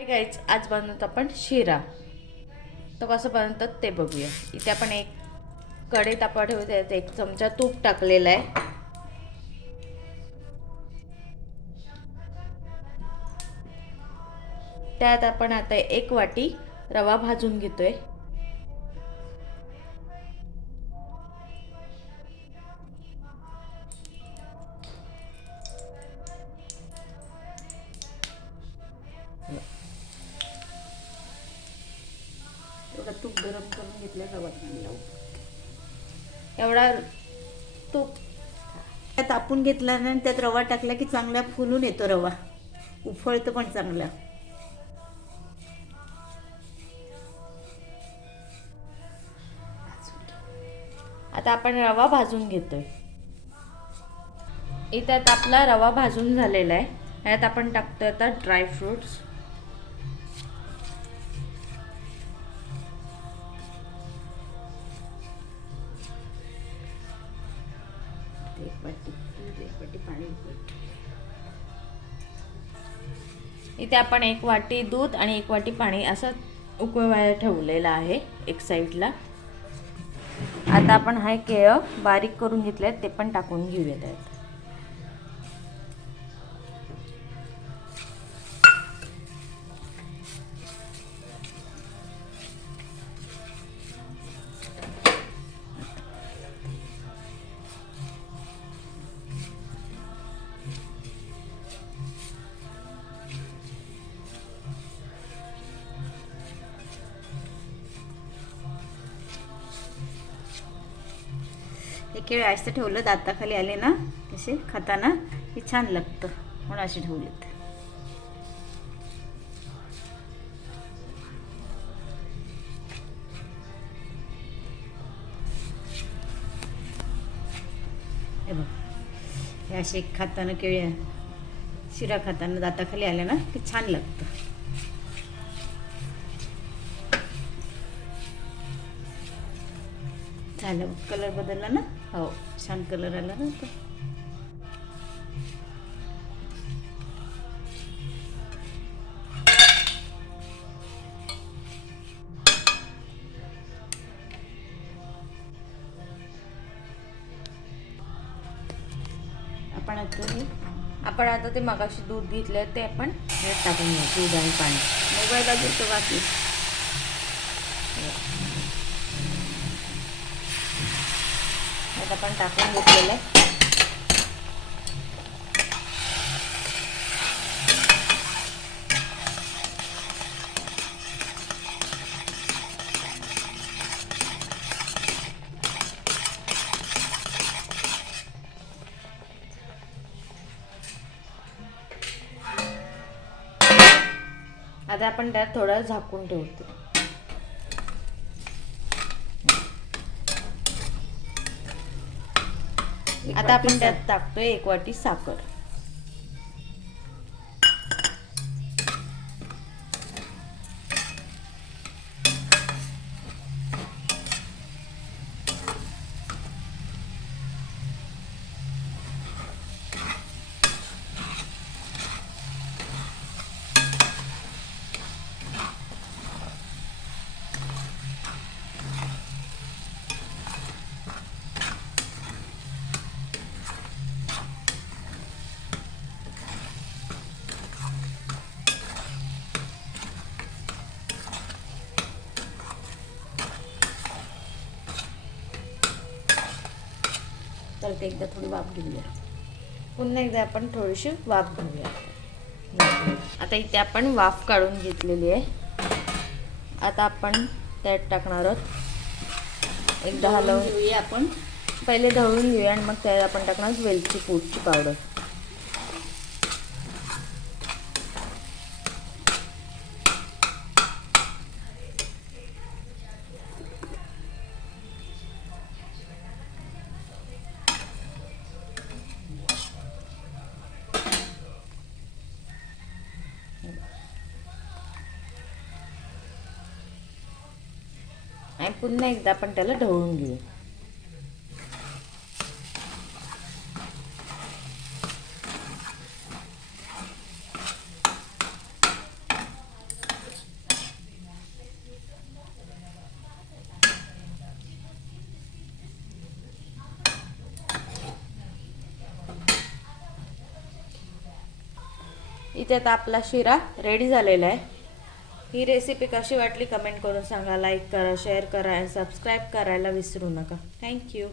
Hi guys, आज बनवतो आपण शिरा. तो कसं बनवतात ते बघूया. इथे आपण एक कढई तापवा ठेवते, त्यात 1 चमचा तूप टाकलेला आहे. त्यात आपण आता 1 वाटी रवा भाजून घेतोय. एवढा तूप गरम करून घेतलं रवा टाकला. एवढा तूप तापून घेतल्यानंतर त्यात रवा टाकला की चांगला फुलून येतो. रवा उफळतो पण चांगला. आता आपण रवा भाजून घेतोय. इथे आपला रवा भाजून झालेला आहे. यात आपण टाकतोय आता ड्रायफ्रुट्स. एक वाटी पाणी. इथे आपण 1 वाटी दूध आणि 1 वाटी पाणी असं उकळवायला ठेवलेलं आहे एक साईडला. आता आपण हा केळ बारीक करून घेतले ते पण टाकून घेऊया त्यात. हे केळ असं ठेवलं, दाताखाली आले ना कसे खाताना हे छान लागतं म्हणून असे ठेवलेत. हे बघ, हे असे खाताना केळी शिरा खाताना दाताखाली आले ना ते छान लागतं. झालं, कलर बदलला ना. हो, छान कलर आला ना. तो आपण आता ते मगाशी दूध घेतले ते आपण ह्यात टाकून घेऊ. दूध आणि पाणी. मोबाईलला देतो बाकी. ह्यात आपण टाकून घेतलेलं आहे. आता आपण त्यात थोडं झाकून ठेवतो. आता आपण त्यात टाकतोय 1 वाटी साखर. तर ते एकदा थोडी वाफ घेऊया. पुन्हा एकदा आपण थोडीशी वाफ घेऊया. आता इथे आपण वाफ काढून घेतलेली आहे. आता आपण त्यात टाकणार आहोत. एकदा हलवून घेऊया आपण. पहिले ढवळून घेऊया आणि मग त्यात आपण टाकणार वेलची पूडची पावडर. आणि पुन्हा एकदा आपण त्याला ढवळून घेऊ. इथे आता आपला शिरा रेडी झालेला आहे. ही रेसिपी कशी वाटली कमेंट करून सांगा. लाईक करा, शेअर करा आणि सबस्क्राईब करायला विसरू नका. थँक्यू.